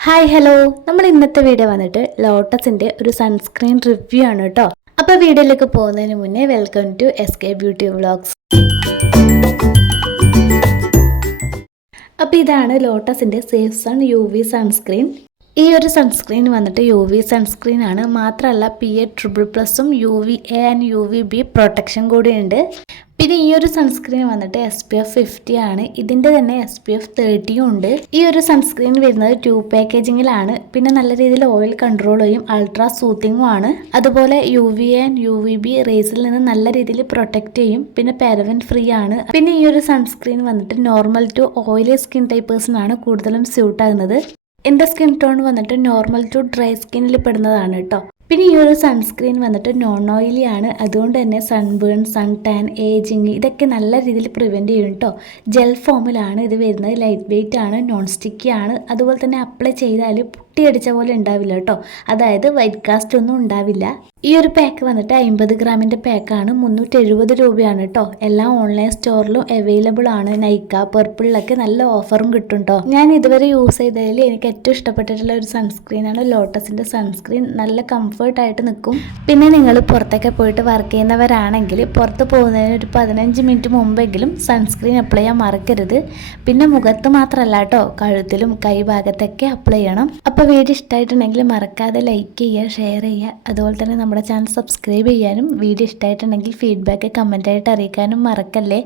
Hi hello നമ്മൾ ഇന്നത്തെ video വന്നിട്ട് ലോട്ടസിന്റെ ഒരു സൺസ്ക്രീൻ റിവ്യൂ ആണ് കേട്ടോ അപ്പോൾ വീഡിയോയിലേക്ക് പോകുന്നതിന് മുന്നേ welcome to S K beauty vlogs അപ്പോൾ ഇതാണ് ലോട്ടസിന്റെ safe sun U V sunscreen ഈ ഒരു സൺസ്ക്രീൻ വന്നിട്ട് യു വി സൺസ്ക്രീൻ ആണ്. മാത്രമല്ല പി എ ട്രിപ്പിൾ പ്ലസും U V A and U V B protection കൂടിയുണ്ട് പിന്നെ ഈ ഒരു സൺസ്ക്രീൻ വന്നിട്ട് എസ് പി എഫ് ഫിഫ്റ്റി ആണ്. ഇതിന്റെ തന്നെ എസ് പി എഫ് തേർട്ടിയും ഉണ്ട്. ഈ ഒരു സൺസ്ക്രീൻ വരുന്നത് ട്യൂബ് പാക്കേജിങ്ങിലാണ് പിന്നെ നല്ല രീതിയിൽ ഓയിൽ കൺട്രോൾ ചെയ്യും അൾട്രാ സൂത്തിങ്ങും ആണ്. അതുപോലെ U V and U V B റേസിൽ നിന്ന് നല്ല രീതിയിൽ പ്രൊട്ടക്റ്റ് ചെയ്യും. പിന്നെ പാരവൻ ഫ്രീ ആണ്. പിന്നെ ഈ ഒരു സൺസ്ക്രീൻ വന്നിട്ട് നോർമൽ ടു ഓയിലി സ്കിൻ ടൈപ്പേഴ്സിനാണ് കൂടുതലും സ്യൂട്ട് ആകുന്നത്. എന്റെ സ്കിൻ ടോൺ വന്നിട്ട് നോർമൽ ടു ഡ്രൈ സ്കിന്നിൽ പെടുന്നതാണ് കേട്ടോ പിന്നെ ഈ ഒരു സൺസ്ക്രീൻ വന്നിട്ട് നോൺ ഓയിലി ആണ്. അതുകൊണ്ട് തന്നെ സൺബേൺ സൺ ടാൻ ഏജിങ് ഇതൊക്കെ നല്ല രീതിയിൽ പ്രിവെന്റ് ചെയ്യും കേട്ടോ ജെൽ ഫോമിലാണ് ഇത് വരുന്നത്. ലൈറ്റ് വെയിറ്റ് ആണ് നോൺ സ്റ്റിക്കി ആണ്. അതുപോലെ തന്നെ അപ്ലൈ ചെയ്താൽ പുട്ടിയടിച്ച പോലെ ഉണ്ടാവില്ല കേട്ടോ. അതായത് വൈറ്റ് കാസ്റ്റ് ഒന്നും ഉണ്ടാവില്ല. ഈ ഒരു പാക്ക് വന്നിട്ട് അമ്പത് ഗ്രാമിന്റെ പാക്കാണ് മുന്നൂറ്റി എഴുപത് രൂപയാണ് കേട്ടോ. എല്ലാം ഓൺലൈൻ സ്റ്റോറിലും അവൈലബിൾ ആണ്. നൈക്ക പർപ്പിളിലൊക്കെ നല്ല ഓഫറും കിട്ടും കേട്ടോ. ഞാൻ ഇതുവരെ യൂസ് ചെയ്തതിൽ എനിക്ക് ഏറ്റവും ഇഷ്ടപ്പെട്ടിട്ടുള്ള ഒരു സൺസ്ക്രീനാണ് ലോട്ടസിന്റെ സൺസ്ക്രീൻ നല്ല കംഫർട്ടായിട്ട് നിൽക്കും. പിന്നെ നിങ്ങൾ പുറത്തൊക്കെ പോയിട്ട് വർക്ക് ചെയ്യുന്നവരാണെങ്കിൽ പുറത്ത് പോകുന്നതിന് ഒരു പതിനഞ്ച് മിനിറ്റ് മുമ്പെങ്കിലും സൺസ്ക്രീൻ അപ്ലൈ ചെയ്യാൻ മറക്കരുത്. പിന്നെ മുഖത്ത് മാത്രമല്ല കേട്ടോ. കഴുത്തിലും കൈഭാഗത്തൊക്കെ അപ്ലൈ ചെയ്യണം. അപ്പോൾ വീഡിയോ ഇഷ്ടമായിട്ടുണ്ടെങ്കിൽ മറക്കാതെ ലൈക്ക് ചെയ്യുക ഷെയർ ചെയ്യുക. അതുപോലെ തന്നെ നമ്മുടെ ചാനൽ സബ്സ്ക്രൈബ് ചെയ്യാനും വീഡിയോ ഇഷ്ടമായിട്ടുണ്ടെങ്കിൽ ഫീഡ്ബാക്ക് കമന്റായിട്ട് അറിയിക്കാനും മറക്കല്ലേ?